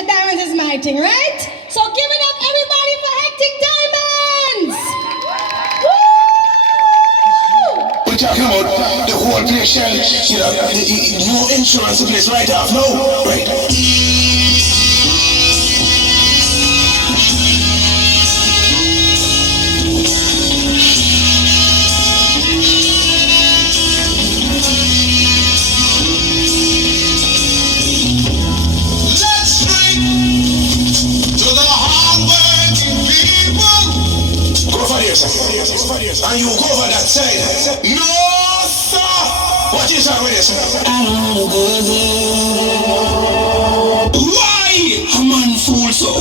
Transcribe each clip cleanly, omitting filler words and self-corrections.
so diamonds is my thing, right? So give it up, everybody, for Hectic Diamonds! Woo! We're talking about the whole place, you know, no insurance in place right off, no, right? And you go over that side. No, sir. What is that with this? I don't wanna go there. Why? A man fool so.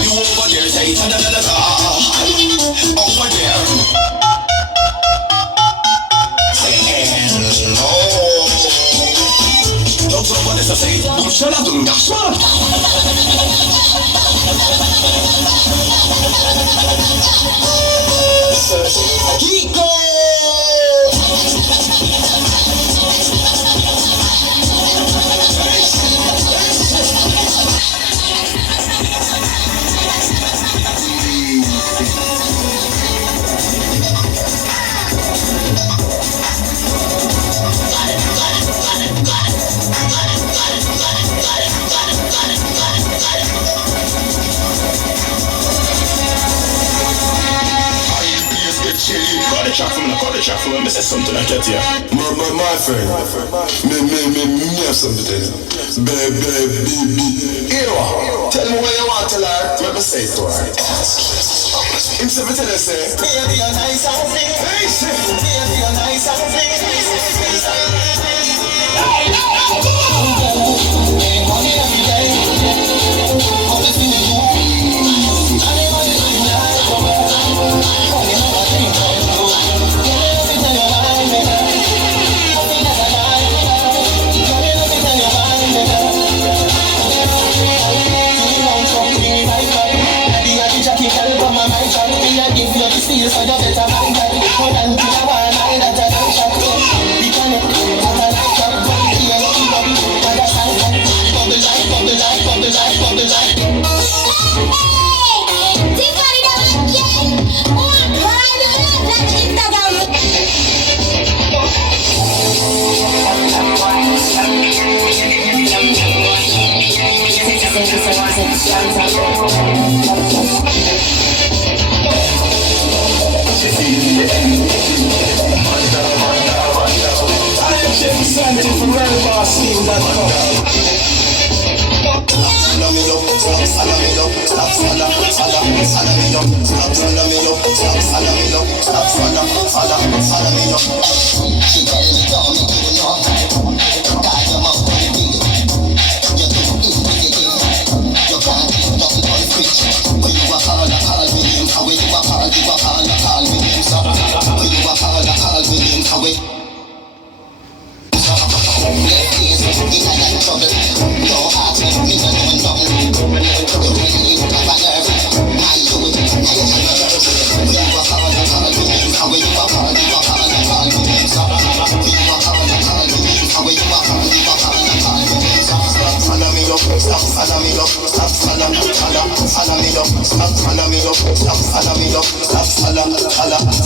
You over there say da da da da. Over there. Say hello. Dogs over there say, "Du shall have done that one." Kiko! Cut the track for me, say something like that, yeah. My friend, me have something to tell you. Baby, tell me what you want to learn. Let me say it to her. Him say, tell her, say, baby, you're nice and sweet. Baby, you're nice and sweet.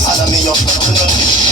Follow me up.